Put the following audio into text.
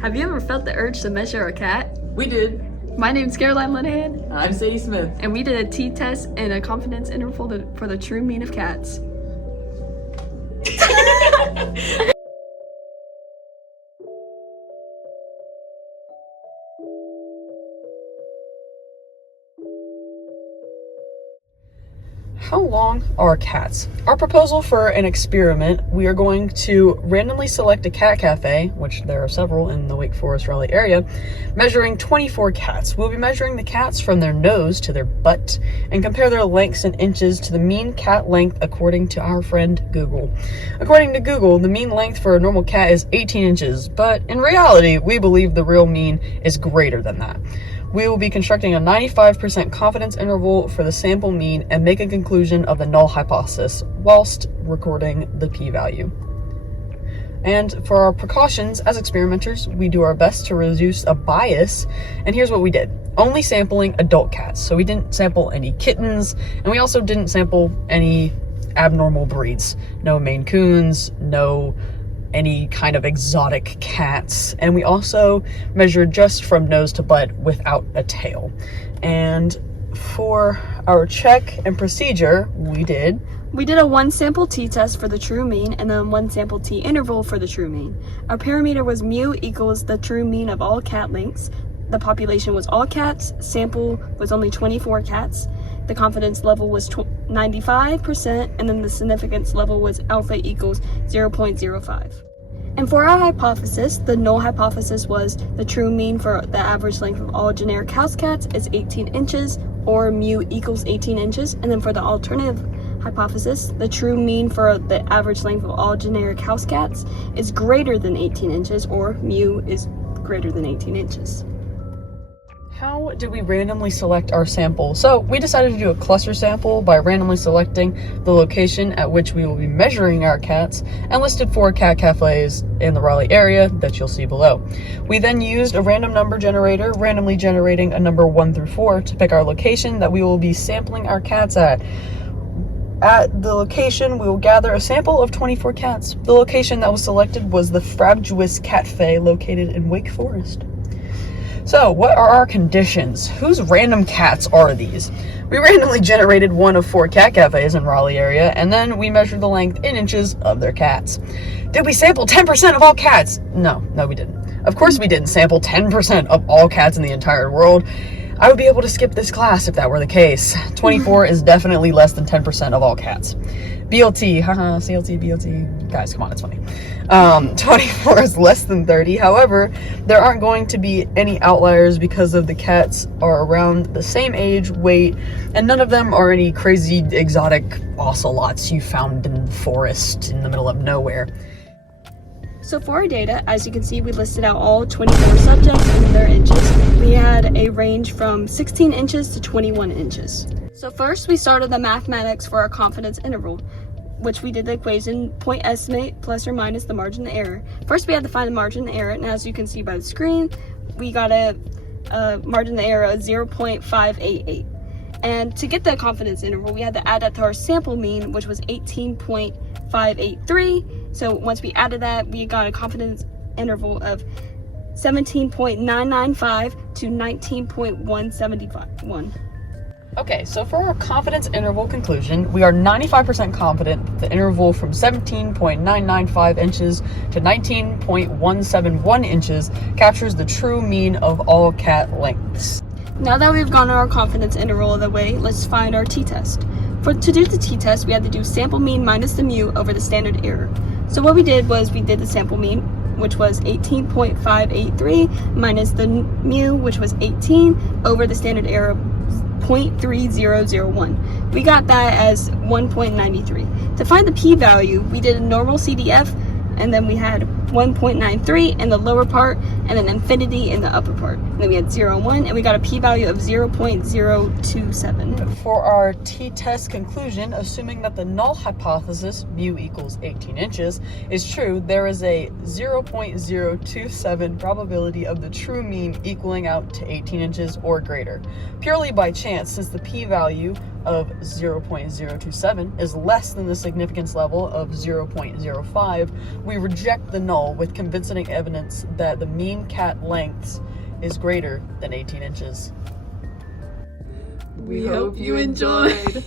Have you ever felt the urge to measure a cat? We did. My name's Caroline Linehan. I'm Sadie Smith. And we did a t-test and a confidence interval for the true mean of cats. How long are cats? Our proposal for an experiment, we are going to randomly select a cat cafe, which there are several in the Wake Forest Raleigh area, measuring 24 cats. We'll be measuring the cats from their nose to their butt and compare their lengths in inches to the mean cat length according to our friend Google. According to Google, the mean length for a normal cat is 18 inches, but in reality, we believe the real mean is greater than that. We will be constructing a 95% confidence interval for the sample mean and make a conclusion of the null hypothesis whilst recording the p-value. And for our precautions as experimenters, we do our best to reduce a bias, and here's what we did. Only sampling adult cats, so we didn't sample any kittens, and we also didn't sample any abnormal breeds. No Maine Coons, no any kind of exotic cats, and we also measured just from nose to butt without a tail. And for our check and procedure, we did a one sample t-test for the true mean and then one sample t-interval for the true mean. Our parameter was mu equals the true mean of all cat lengths. The population was all cats, sample was only 24 cats. The confidence level was 95%, and then the significance level was alpha equals 0.05. And for our hypothesis, the null hypothesis was the true mean for the average length of all generic house cats is 18 inches, or mu equals 18 inches. And then for the alternative hypothesis, the true mean for the average length of all generic house cats is greater than 18 inches, or mu is greater than 18 inches. How did we randomly select our sample? So we decided to do a cluster sample by randomly selecting the location at which we will be measuring our cats and listed 4 cat cafes in the Raleigh area that you'll see below. We then used a random number generator, randomly generating a number 1 through 4 to pick our location that we will be sampling our cats at. At the location, we will gather a sample of 24 cats. The location that was selected was the Frabjous Cafe located in Wake Forest. So, what are our conditions? Whose random cats are these? We randomly generated one of 4 cat cafes in Raleigh area, and then we measured the length in inches of their cats. Did we sample 10% of all cats? No, we didn't. Of course we didn't sample 10% of all cats in the entire world. I would be able to skip this class if that were the case. 24 is definitely less than 10% of all cats. BLT, haha, CLT, BLT, guys, come on, it's funny. 24 is less than 30. However, there aren't going to be any outliers because of the cats are around the same age, weight, and none of them are any crazy exotic ocelots you found in the forest in the middle of nowhere. So for our data, as you can see, we listed out all 24 subjects and their inches. We had a range from 16 inches to 21 inches. So first we started the mathematics for our confidence interval, which we did the equation point estimate plus or minus the margin of error. First we had to find the margin of error, and as you can see by the screen, we got a margin of error of 0.588. And to get the confidence interval, we had to add that to our sample mean, which was 18.583. So once we added that, we got a confidence interval of 17.995 to 19.171. Okay, so for our confidence interval conclusion, we are 95% confident that the interval from 17.995 inches to 19.171 inches captures the true mean of all cat lengths. Now that we've gotten our confidence interval of the way, let's find our t-test. To do the t-test, we had to do sample mean minus the mu over the standard error. So what we did was we did the sample mean, which was 18.583, minus the mu, which was 18, over the standard error 0.3001. We got that as 1.93. To find the p-value, we did a normal CDF, and then we had 1.93 in the lower part, and then infinity in the upper part. And then we had 0, 1, and we got a p-value of 0.027. For our t-test conclusion, assuming that the null hypothesis, mu equals 18 inches, is true, there is a 0.027 probability of the true mean equaling out to 18 inches or greater, purely by chance, since the p-value of 0.027 is less than the significance level of 0.05, we reject the null with convincing evidence that the mean cat length is greater than 18 inches. We hope you enjoyed.